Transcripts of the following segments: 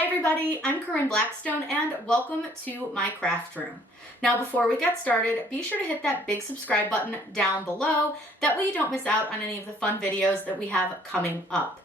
Hi everybody, I'm Corinne Blackstone and welcome to my craft room. Now before we get started, be sure to hit that big subscribe button down below. That way you don't miss out on any of the fun videos that we have coming up.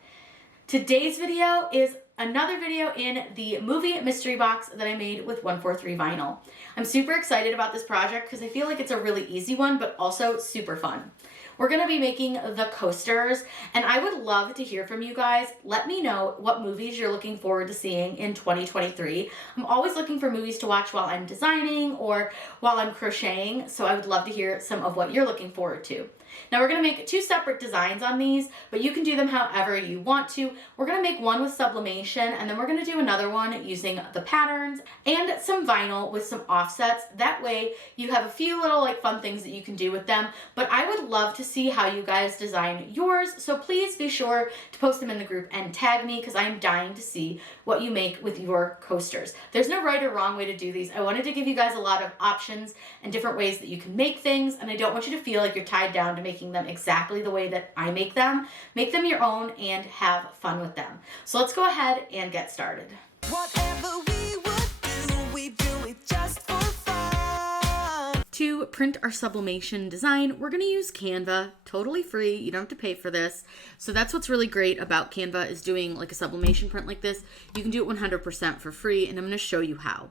Today's video is another video in the movie mystery box that I made with 143 vinyl. I'm super excited about this project because I feel like it's a really easy one, but also super fun. We're going to be making the coasters, and I would love to hear from you guys. Let me know what movies you're looking forward to seeing in 2023. I'm always looking for movies to watch while I'm designing or while I'm crocheting, so I would love to hear some of what you're looking forward to. Now we're going to make two separate designs on these, but you can do them however you want to. We're going to make one with sublimation, and then we're going to do another one using the patterns and some vinyl with some offsets. That way you have a few little fun things that you can do with them, but I would love to see how you guys design yours, so please be sure to post them in the group and tag me because I'm dying to see what you make with your coasters. There's no right or wrong way to do these. I wanted to give you guys a lot of options and different ways that you can make things, and I don't want you to feel like you're tied down to making them exactly the way that I make them. Make them your own and have fun with them. So let's go ahead and get started. Whatever we would do, we do it just for fun. To print our sublimation design, we're going to use Canva, totally free. You don't have to pay for this. So that's what's really great about Canva is doing like a sublimation print like this. You can do it 100% for free, and I'm going to show you how.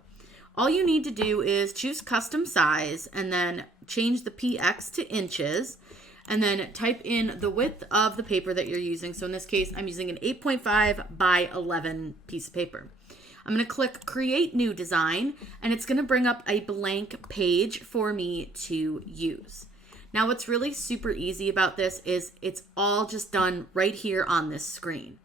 All you need to do is choose custom size and then change the PX to inches. And then type in the width of the paper that you're using. So in this case, I'm using an 8.5 by 11 piece of paper. I'm going to click Create New Design, and it's going to bring up a blank page for me to use. Now, what's really super easy about this is it's all just done right here on this screen.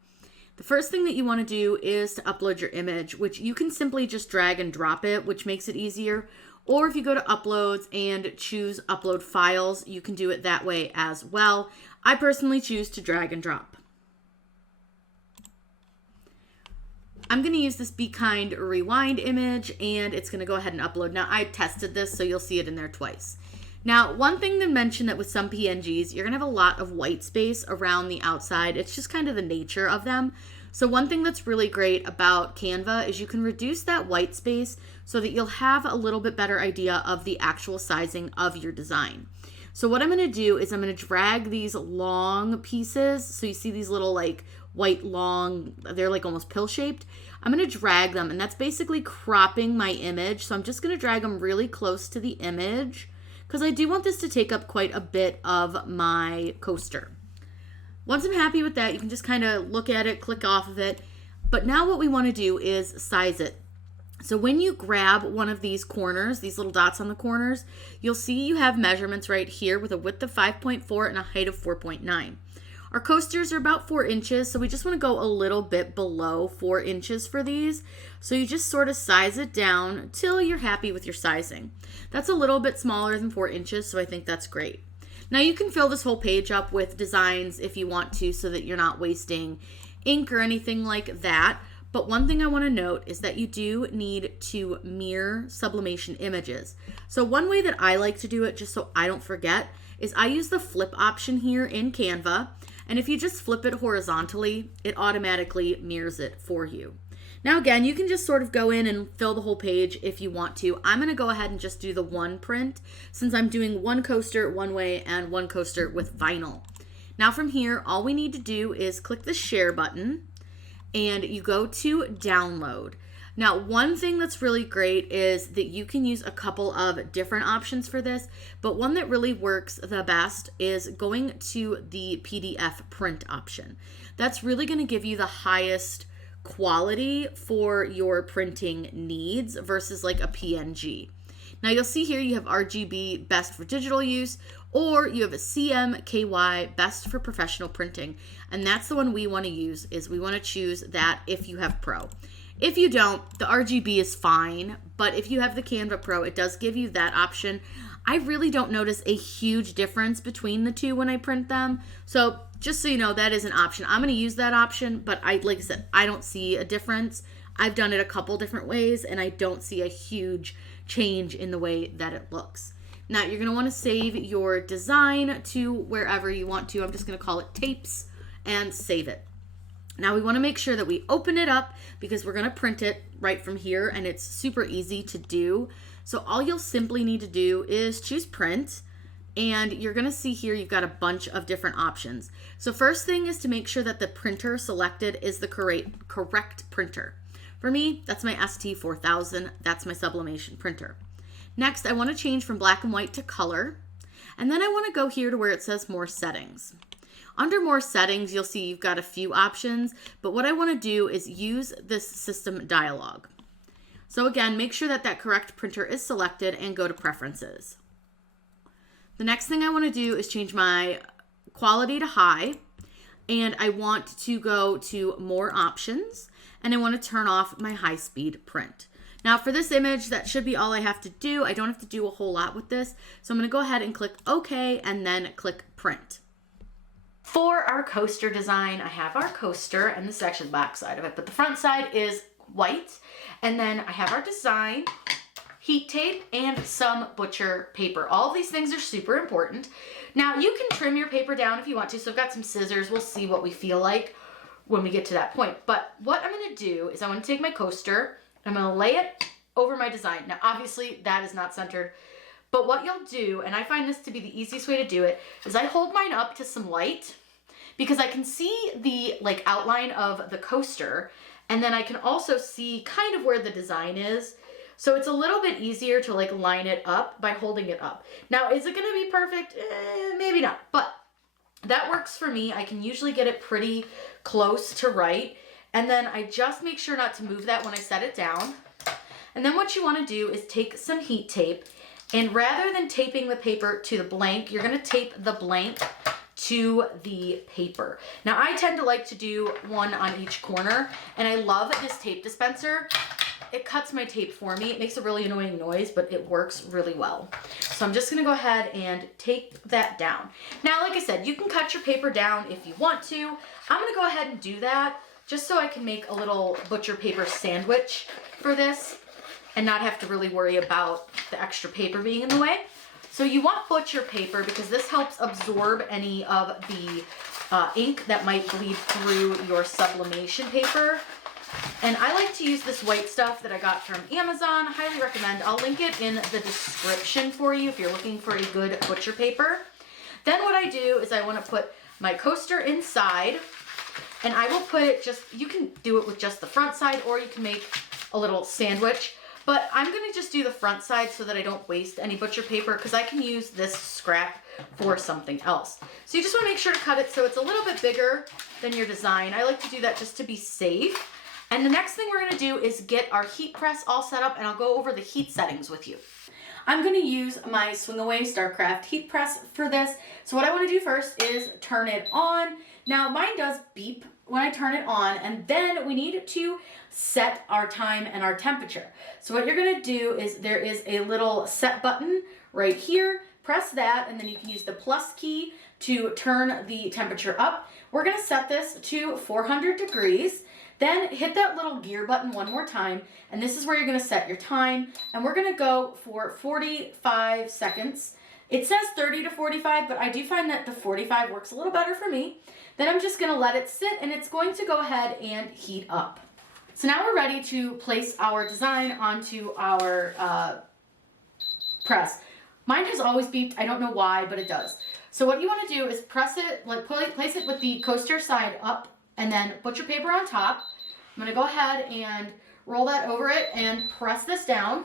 The first thing that you want to do is to upload your image, which you can simply just drag and drop it, which makes it easier. Or if you go to uploads and choose upload files, you can do it that way as well. I personally choose to drag and drop. I'm going to use this Be Kind Rewind image, and it's going to go ahead and upload. Now, I tested this, so you'll see it in there twice. Now, one thing to mention that with some PNGs, you're going to have a lot of white space around the outside. It's just kind of the nature of them. So one thing that's really great about Canva is you can reduce that white space so that you'll have a little bit better idea of the actual sizing of your design. So what I'm going to do is I'm going to drag these long pieces. So you see these little white long, they're almost pill shaped. I'm going to drag them, and that's basically cropping my image. So I'm just going to drag them really close to the image because I do want this to take up quite a bit of my coaster. Once I'm happy with that, you can just kind of look at it, click off of it. But now what we want to do is size it. So when you grab one of these corners, these little dots on the corners, you'll see you have measurements right here with a width of 5.4 and a height of 4.9. Our coasters are about 4 inches, so we just want to go a little bit below 4 inches for these. So you just sort of size it down till you're happy with your sizing. That's a little bit smaller than 4 inches, so I think that's great. Now you can fill this whole page up with designs if you want to so that you're not wasting ink or anything like that. But one thing I want to note is that you do need to mirror sublimation images. So one way that I like to do it, just so I don't forget, is I use the flip option here in Canva. And if you just flip it horizontally, it automatically mirrors it for you. Now again, you can just sort of go in and fill the whole page if you want to. I'm going to go ahead and just do the one print since I'm doing one coaster one way and one coaster with vinyl. Now from here, all we need to do is click the share button and you go to download. Now, one thing that's really great is that you can use a couple of different options for this, but one that really works the best is going to the PDF print option. That's really going to give you the highest quality for your printing needs versus a PNG. Now you'll see here you have RGB best for digital use, or you have a CMKY best for professional printing, and that's the one we want to use. Is we want to choose that if you have Pro. If you don't, the RGB is fine, but if you have the Canva Pro, it does give you that option. I really don't notice a huge difference between the two when I print them. So just so you know, that is an option. I'm going to use that option, but like I said, I don't see a difference. I've done it a couple different ways, and I don't see a huge change in the way that it looks. Now, you're going to want to save your design to wherever you want to. I'm just going to call it tapes and save it. Now we want to make sure that we open it up because we're going to print it right from here and it's super easy to do. So all you'll simply need to do is choose print, and you're going to see here you've got a bunch of different options. So first thing is to make sure that the printer selected is the correct printer. For me, that's my ST4000. That's my Sublimation printer. Next, I want to change from black and white to color. And then I want to go here to where it says more settings. Under more settings, you'll see you've got a few options, but what I want to do is use this system dialog. So again, make sure that that correct printer is selected and go to preferences. The next thing I want to do is change my quality to high, and I want to go to more options, and I want to turn off my high speed print. Now for this image, that should be all I have to do. I don't have to do a whole lot with this. So I'm going to go ahead and click OK and then click print. For our coaster design, I have our coaster, and this is actually the back side of it, but the front side is white. And then I have our design, heat tape, and some butcher paper. All of these things are super important. Now you can trim your paper down if you want to. So I've got some scissors. We'll see what we feel like when we get to that point. But what I'm going to do is I'm going to take my coaster, I'm going to lay it over my design. Now obviously that is not centered, but what you'll do, and I find this to be the easiest way to do it, is I hold mine up to some light because I can see the outline of the coaster, and then I can also see kind of where the design is. So it's a little bit easier to line it up by holding it up. Now, is it going to be perfect? Maybe not, but that works for me. I can usually get it pretty close to right. And then I just make sure not to move that when I set it down. And then what you want to do is take some heat tape, and rather than taping the paper to the blank, you're going to tape the blank to the paper. Now I tend to like to do one on each corner, and I love this tape dispenser. It cuts my tape for me. It makes a really annoying noise, but it works really well. So I'm just gonna go ahead and tape that down. Now, like I said, you can cut your paper down if you want to. I'm gonna go ahead and do that just so I can make a little butcher paper sandwich for this and not have to really worry about the extra paper being in the way. So you want butcher paper because this helps absorb any of the ink that might bleed through your sublimation paper. And I like to use this white stuff that I got from Amazon. Highly recommend. I'll link it in the description for you if you're looking for a good butcher paper. Then what I do is I want to put my coaster inside, and I will put it you can do it with just the front side, or you can make a little sandwich. But I'm going to just do the front side so that I don't waste any butcher paper, because I can use this scrap for something else. So you just want to make sure to cut it so it's a little bit bigger than your design. I like to do that just to be safe. And the next thing we're going to do is get our heat press all set up, and I'll go over the heat settings with you. I'm going to use my Swing Away Starcraft heat press for this. So what I want to do first is turn it on. Now mine does beep when I turn it on, and then we need to set our time and our temperature. So what you're going to do is there is a little set button right here. Press that, and then you can use the plus key to turn the temperature up. We're going to set this to 400 degrees. Then hit that little gear button one more time, and this is where you're going to set your time, and we're going to go for 45 seconds. It says 30 to 45, but I do find that the 45 works a little better for me. Then I'm just going to let it sit, and it's going to go ahead and heat up. So now we're ready to place our design onto our press. Mine has always beeped. I don't know why, but it does. So what you want to do is press it, place it with the coaster side up, and then butcher paper on top. I'm going to go ahead and roll that over it and press this down.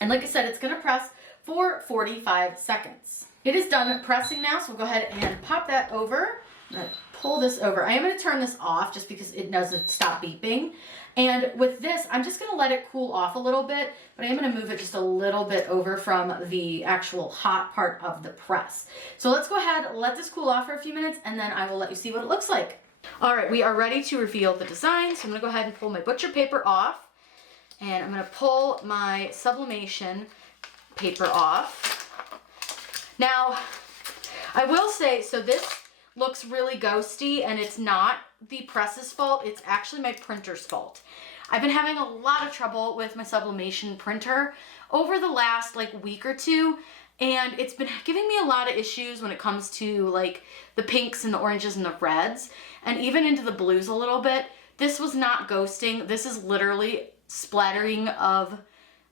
And like I said, it's going to press for 45 seconds. It is done pressing now, so we'll go ahead and pop that over. I'm going to pull this over. I am going to turn this off just because it doesn't stop beeping. And with this, I'm just going to let it cool off a little bit, but I am going to move it just a little bit over from the actual hot part of the press. So let's go ahead, let this cool off for a few minutes, and then I will let you see what it looks like. All right, we are ready to reveal the design. So I'm going to go ahead and pull my butcher paper off, and I'm going to pull my sublimation paper off. Now, I will say, so this looks really ghosty, and it's not the press's fault. It's actually my printer's fault. I've been having a lot of trouble with my sublimation printer over the last week or two, and it's been giving me a lot of issues when it comes to like the pinks and the oranges and the reds, and even into the blues a little bit. This was not ghosting. This is literally splattering of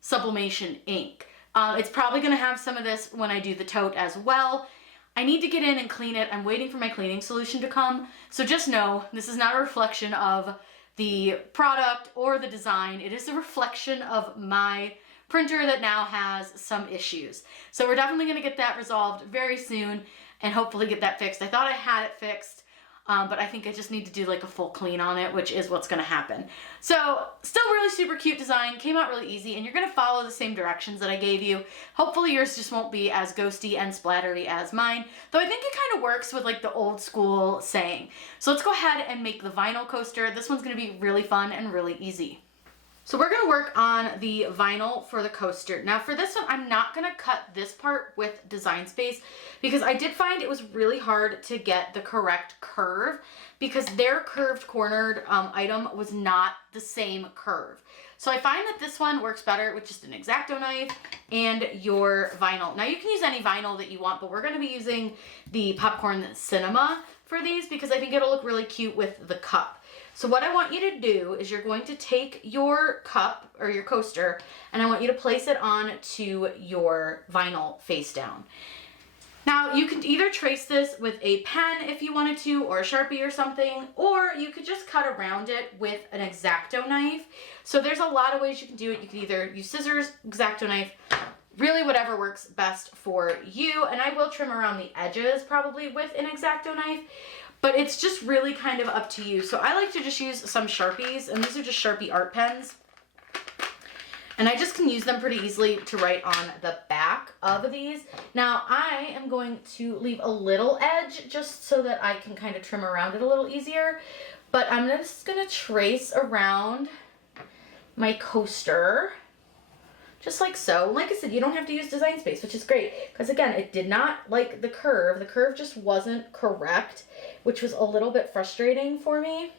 sublimation ink. It's probably gonna have some of this when I do the tote as well. I need to get in and clean it. I'm waiting for my cleaning solution to come. So just know, this is not a reflection of the product or the design. It is a reflection of my printer that now has some issues. So we're definitely gonna get that resolved very soon and hopefully get that fixed. I thought I had it fixed, but I think I just need to do like a full clean on it, which is what's gonna happen. So still really super cute design, came out really easy, and you're gonna follow the same directions that I gave you. Hopefully yours just won't be as ghosty and splattery as mine, though I think it kind of works with like the old school saying. So let's go ahead and make the vinyl coaster. This one's gonna be really fun and really easy. So we're gonna work on the vinyl for the coaster. Now for this one, I'm not gonna cut this part with Design Space because I did find it was really hard to get the correct curve because their curved cornered item was not the same curve. So I find that this one works better with just an X-Acto knife and your vinyl. Now you can use any vinyl that you want, but we're gonna be using the Popcorn Cinema for these because I think it'll look really cute with the cup. So what I want you to do is you're going to take your cup or your coaster and I want you to place it on to your vinyl face down. Now you can either trace this with a pen if you wanted to, or a Sharpie or something, or you could just cut around it with an X-Acto knife. So there's a lot of ways you can do it. You can either use scissors, X-Acto knife, really whatever works best for you. And I will trim around the edges probably with an X-Acto knife. But it's just really kind of up to you. So I like to just use some Sharpies, and these are just Sharpie art pens. And I just can use them pretty easily to write on the back of these. Now I am going to leave a little edge just so that I can kind of trim around it a little easier. But I'm just gonna trace around my coaster. Just like so. Like I said, you don't have to use Design Space, which is great. Because again, it did not like the curve. The curve just wasn't correct, which was a little bit frustrating for me.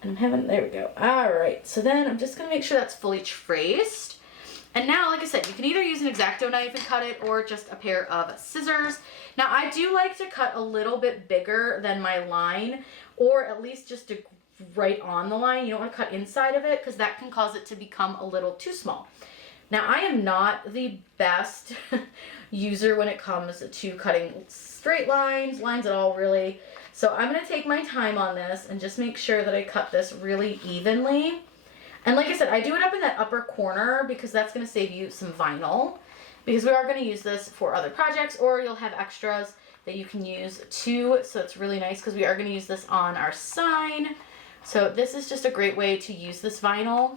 And I'm having, there we go. All right, so then I'm just gonna make sure that's fully traced. And now, like I said, you can either use an X-Acto knife and cut it or just a pair of scissors. Now I do like to cut a little bit bigger than my line, or at least just to right on the line. You don't wanna cut inside of it because that can cause it to become a little too small. Now, I am not the best user when it comes to cutting straight lines at all, really. So I'm going to take my time on this and just make sure that I cut this really evenly. And like I said, I do it up in that upper corner because that's going to save you some vinyl. Because we are going to use this for other projects, or you'll have extras that you can use too. So it's really nice because we are going to use this on our sign. So this is just a great way to use this vinyl.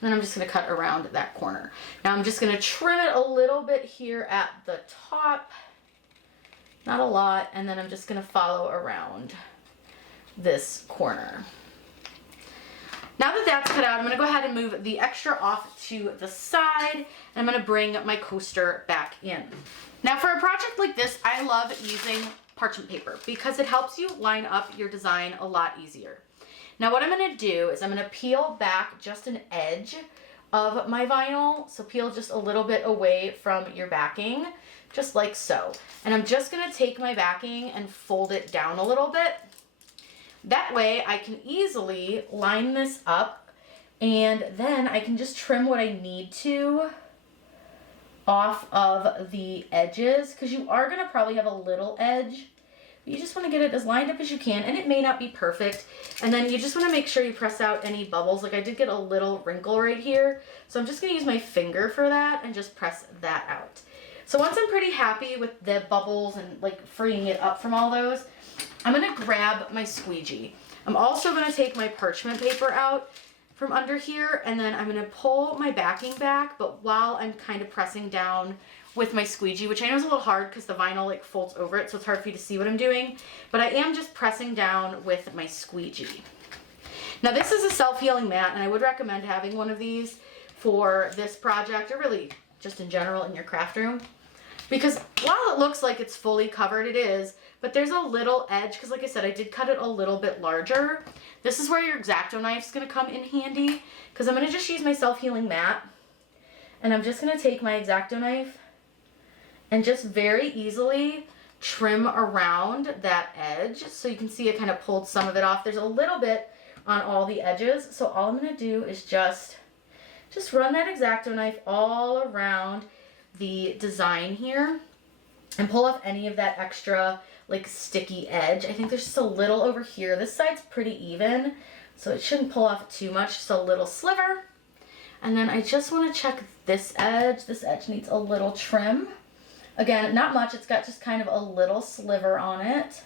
Then I'm just going to cut around that corner. Now I'm just going to trim it a little bit here at the top. Not a lot. And then I'm just going to follow around this corner. Now that that's cut out, I'm going to go ahead and move the extra off to the side. And I'm going to bring my coaster back in. Now for a project like this, I love using parchment paper because it helps you line up your design a lot easier. Now what I'm going to do is I'm going to peel back just an edge of my vinyl. So peel just a little bit away from your backing, just like so. And I'm just going to take my backing and fold it down a little bit. That way I can easily line this up, and then I can just trim what I need to off of the edges, because you are going to probably have a little edge. You just want to get it as lined up as you can, and it may not be perfect. And then you just want to make sure you press out any bubbles. Like I did get a little wrinkle right here. So I'm just going to use my finger for that and just press that out. So once I'm pretty happy with the bubbles and like freeing it up from all those, I'm going to grab my squeegee. I'm also going to take my parchment paper out from under here, and then I'm going to pull my backing back, but while I'm kind of pressing down with my squeegee, which I know is a little hard because the vinyl like folds over it, so it's hard for you to see what I'm doing, but I am just pressing down with my squeegee. Now this is a self-healing mat, and I would recommend having one of these for this project, or really just in general in your craft room, because while it looks like it's fully covered, it is, but there's a little edge, because like I said, I did cut it a little bit larger. This is where your X-Acto knife is going to come in handy, because I'm going to just use my self-healing mat, and I'm just going to take my X-Acto knife and just very easily trim around that edge. So you can see I kind of pulled some of it off. There's a little bit on all the edges. So all I'm going to do is just run that X-Acto knife all around the design here and pull off any of that extra like sticky edge. I think there's just a little over here. This side's pretty even, so it shouldn't pull off too much, just a little sliver. And then I just want to check this edge. This edge needs a little trim. Again, not much. It's got just kind of a little sliver on it.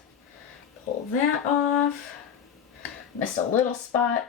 Pull that off. Missed a little spot.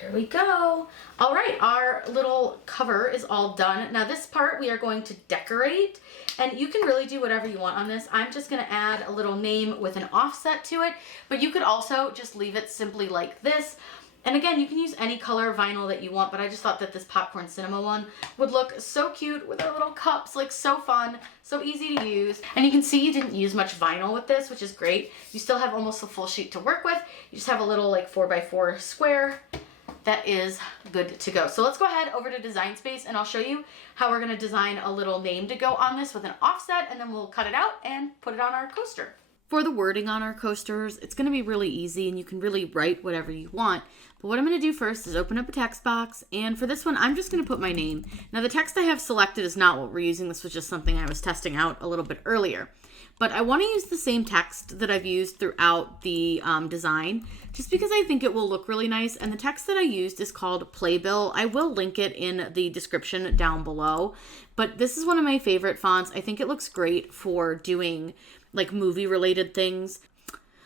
There we go. All right, our little cover is all done. Now this part we are going to decorate, and you can really do whatever you want on this. I'm just gonna add a little name with an offset to it, but you could also just leave it simply like this. And again, you can use any color vinyl that you want, but I just thought that this popcorn cinema one would look so cute with our little cups, like so fun, so easy to use. And you can see you didn't use much vinyl with this, which is great. You still have almost a full sheet to work with. You just have a little like 4x4 square. That is good to go. So let's go ahead over to Design Space and I'll show you how we're gonna design a little name to go on this with an offset, and then we'll cut it out and put it on our coaster. For the wording on our coasters, it's gonna be really easy and you can really write whatever you want. But what I'm gonna do first is open up a text box, and for this one, I'm just gonna put my name. Now the text I have selected is not what we're using. This was just something I was testing out a little bit earlier. But I want to use the same text that I've used throughout the design, just because I think it will look really nice. And the text that I used is called Playbill. I will link it in the description down below. But this is one of my favorite fonts. I think it looks great for doing like movie related things.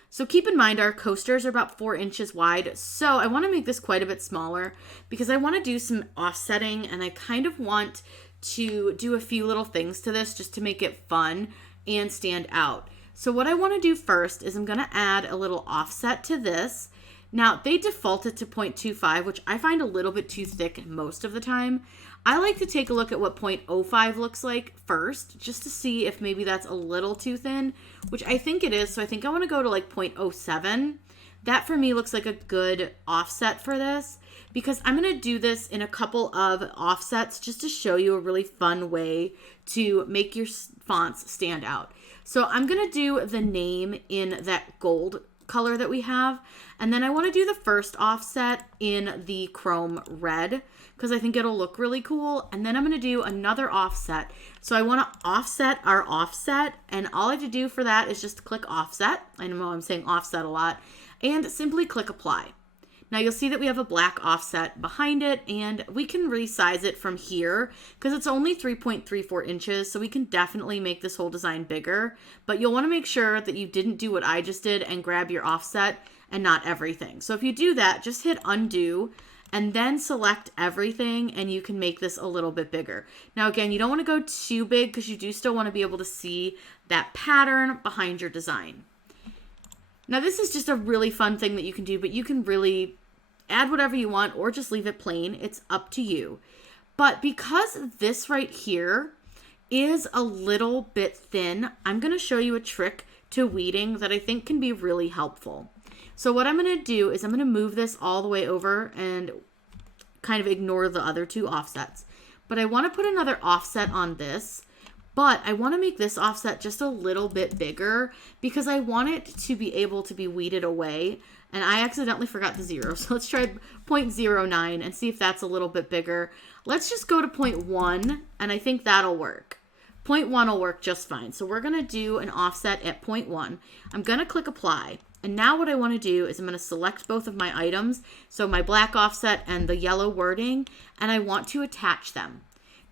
So keep in mind our coasters are about 4 inches wide. So I want to make this quite a bit smaller because I want to do some offsetting, and I kind of want to do a few little things to this just to make it fun and stand out. So what I want to do first is I'm going to add a little offset to this. Now they default it to 0.25, which I find a little bit too thick most of the time. I like to take a look at what 0.05 looks like first, just to see if maybe that's a little too thin, which I think it is. So I think I want to go to like 0.07. That for me looks like a good offset for this, because I'm going to do this in a couple of offsets just to show you a really fun way to make your fonts stand out. So I'm going to do the name in that gold color that we have, and then I want to do the first offset in the chrome red because I think it'll look really cool. And then I'm going to do another offset. So I want to offset our offset, and all I have to do for that is just click offset. I know I'm saying offset a lot, and simply click apply. Now you'll see that we have a black offset behind it, and we can resize it from here because it's only 3.34 inches, so we can definitely make this whole design bigger. But you'll want to make sure that you didn't do what I just did and grab your offset and not everything. So if you do that, just hit undo and then select everything, and you can make this a little bit bigger. Now again, you don't want to go too big because you do still want to be able to see that pattern behind your design. Now this is just a really fun thing that you can do, but you can really add whatever you want or just leave it plain. It's up to you. But because this right here is a little bit thin, I'm going to show you a trick to weeding that I think can be really helpful. So what I'm going to do is I'm going to move this all the way over and kind of ignore the other two offsets. But I want to put another offset on this. But I want to make this offset just a little bit bigger because I want it to be able to be weeded away. And I accidentally forgot the 0. So let's try 0.09 and see if that's a little bit bigger. Let's just go to 0.1, and I think that'll work. 0.1 will work just fine. So we're going to do an offset at 0.1. I'm going to click apply. And now what I want to do is I'm going to select both of my items, so my black offset and the yellow wording, and I want to attach them.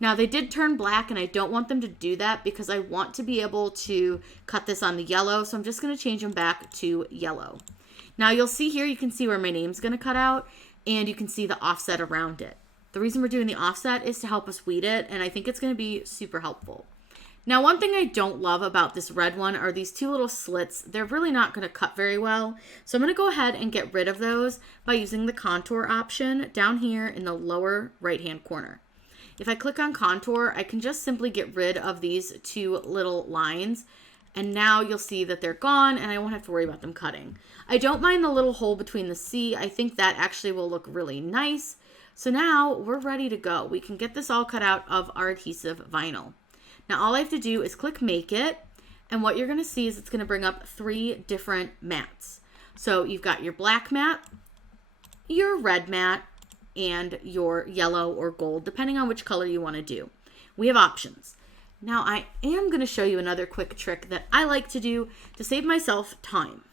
Now they did turn black, and I don't want them to do that because I want to be able to cut this on the yellow, so I'm just going to change them back to yellow. Now you'll see here, you can see where my name's going to cut out, and you can see the offset around it. The reason we're doing the offset is to help us weed it, and I think it's going to be super helpful. Now one thing I don't love about this red one are these two little slits. They're really not going to cut very well, so I'm going to go ahead and get rid of those by using the contour option down here in the lower right hand corner. If I click on contour, I can just simply get rid of these two little lines, and now you'll see that they're gone and I won't have to worry about them cutting. I don't mind the little hole between the C. I think that actually will look really nice. So now we're ready to go. We can get this all cut out of our adhesive vinyl. Now all I have to do is click make it, and what you're gonna see is it's gonna bring up 3 different mats. So you've got your black mat, your red mat, and your yellow or gold, depending on which color you wanna do. We have options. Now I am gonna show you another quick trick that I like to do to save myself time.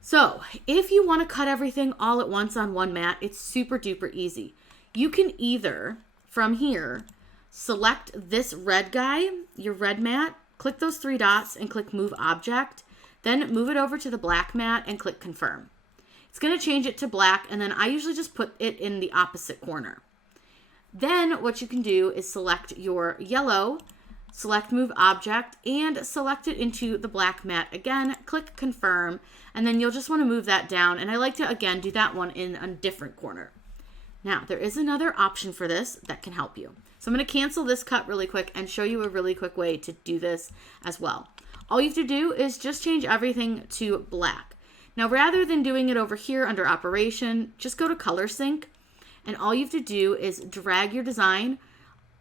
So if you wanna cut everything all at once on one mat, it's super duper easy. You can either, from here, select this red guy, your red mat, click those 3 dots and click move object, then move it over to the black mat and click confirm. It's gonna change it to black, and then I usually just put it in the opposite corner. Then what you can do is select your yellow, select move object, and select it into the black mat again, click confirm, and then you'll just wanna move that down. And I like to, again, do that one in a different corner. Now, there is another option for this that can help you. So I'm gonna cancel this cut really quick and show you a really quick way to do this as well. All you have to do is just change everything to black. Now, rather than doing it over here under operation, just go to color sync, and all you have to do is drag your design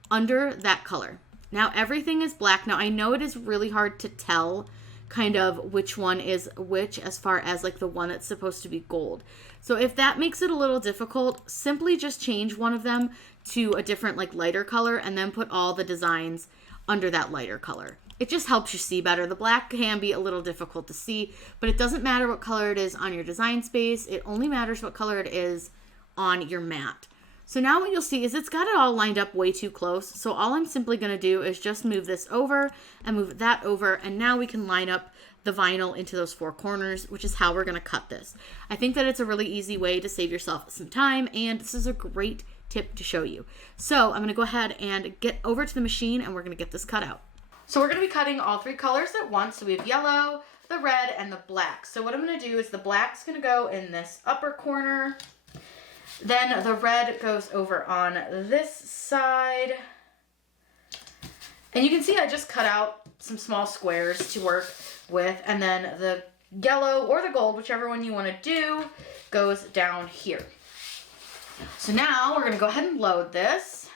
under that color. Now everything is black. Now I know it is really hard to tell kind of which one is which as far as like the one that's supposed to be gold. So if that makes it a little difficult, simply just change one of them to a different like lighter color and then put all the designs under that lighter color. It just helps you see better. The black can be a little difficult to see, but it doesn't matter what color it is on your design space. It only matters what color it is on your mat. So now what you'll see is it's got it all lined up way too close. So all I'm simply going to do is just move this over and move that over. And now we can line up the vinyl into those 4 corners, which is how we're going to cut this. I think that it's a really easy way to save yourself some time. And this is a great tip to show you. So I'm going to go ahead and get over to the machine and we're going to get this cut out. So we're going to be cutting all 3 colors at once. So we have yellow, the red, and the black. So what I'm going to do is the black's going to go in this upper corner. Then the red goes over on this side. And you can see I just cut out some small squares to work with. And then the yellow or the gold, whichever one you want to do, goes down here. So now we're going to go ahead and load this.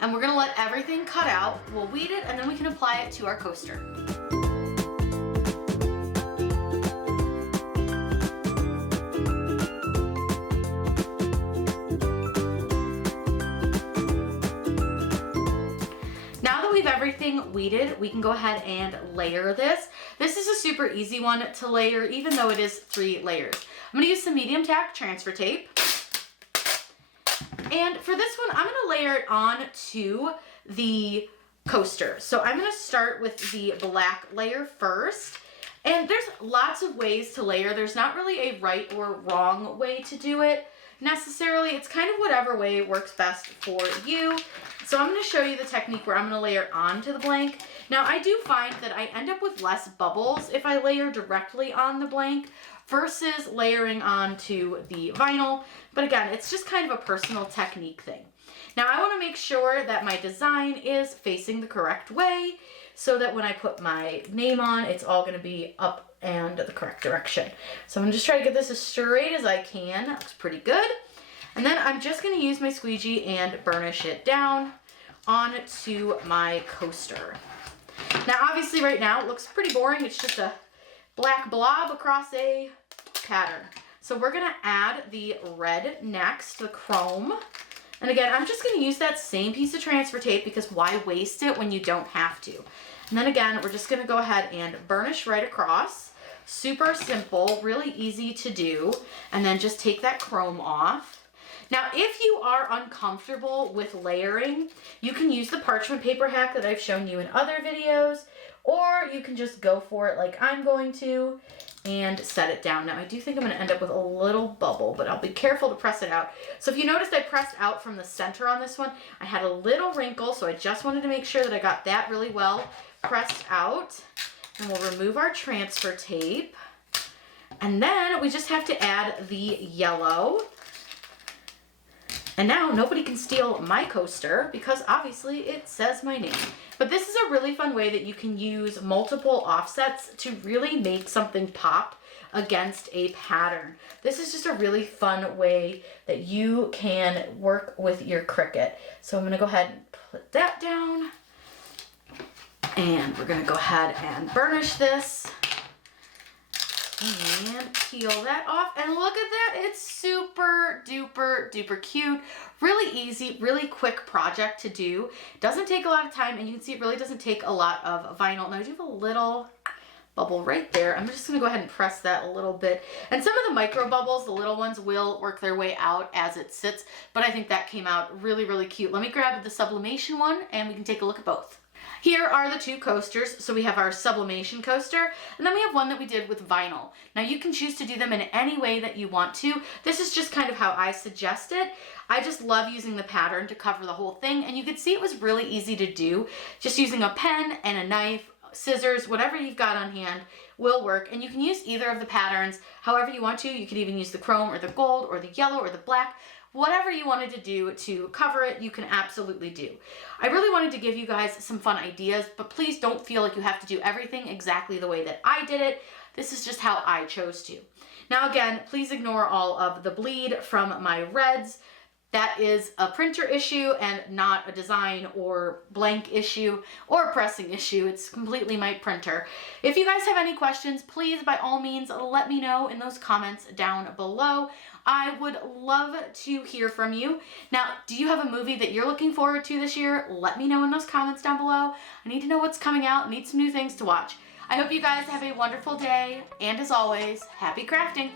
And we're going to let everything cut out. We'll weed it and then we can apply it to our coaster. Now that we've everything weeded, we can go ahead and layer this. This is a super easy one to layer, even though it is 3 layers. I'm gonna use some medium tack transfer tape. And for this one, I'm gonna layer it on to the coaster. So I'm gonna start with the black layer first. And there's lots of ways to layer. There's not really a right or wrong way to do it necessarily. It's kind of whatever way works best for you. So I'm going to show you the technique where I'm going to layer onto the blank. Now I do find that I end up with less bubbles if I layer directly on the blank versus layering onto the vinyl. But again, it's just kind of a personal technique thing. Now I want to make sure that my design is facing the correct way so that when I put my name on, it's all going to be up and the correct direction. So I'm going to just try to get this as straight as I can. That looks pretty good. And then I'm just going to use my squeegee and burnish it down onto my coaster. Now obviously right now it looks pretty boring. It's just a black blob across a pattern. So we're going to add the red next, the chrome. And again, I'm just going to use that same piece of transfer tape because why waste it when you don't have to? And then again, we're just going to go ahead and burnish right across. Super simple, really easy to do. And then just take that chrome off. Now, if you are uncomfortable with layering, you can use the parchment paper hack that I've shown you in other videos, or you can just go for it like I'm going to and set it down. Now, I do think I'm going to end up with a little bubble, but I'll be careful to press it out. So if you noticed I pressed out from the center on this one, I had a little wrinkle, so I just wanted to make sure that I got that really well pressed out. And we'll remove our transfer tape. And then we just have to add the yellow. And now nobody can steal my coaster because obviously it says my name. But this is a really fun way that you can use multiple offsets to really make something pop against a pattern. This is just a really fun way that you can work with your CRICUT. So I'm going to go ahead and put that down. And we're gonna go ahead and burnish this and peel that off. And look at that, it's super duper duper cute. Really easy, really quick project to do. Doesn't take a lot of time, and you can see it really doesn't take a lot of vinyl. Now I do have a little bubble right there. I'm just gonna go ahead and press that a little bit. And some of the micro bubbles, the little ones, will work their way out as it sits, but I think that came out really, really cute. Let me grab the Sublimation one and we can take a look at both. Here are the two coasters. So we have our Sublimation coaster, and then we have one that we did with vinyl. Now you can choose to do them in any way that you want to. This is just kind of how I suggest it. I just love using the pattern to cover the whole thing, and you could see it was really easy to do. Just using a pen and a knife, scissors, whatever you've got on hand will work, and you can use either of the patterns however you want to. You could even use the chrome or the gold or the yellow or the black. Whatever you wanted to do to cover it, you can absolutely do. I really wanted to give you guys some fun ideas, but please don't feel like you have to do everything exactly the way that I did it. This is just how I chose to. Now again, please ignore all of the bleed from my reds. That is a printer issue and not a design or blank issue or pressing issue. It's completely my printer. If you guys have any questions, please by all means let me know in those comments down below. I would love to hear from you. Now, do you have a movie that you're looking forward to this year? Let me know in those comments down below. I need to know what's coming out. I need some new things to watch. I hope you guys have a wonderful day, and as always, happy crafting.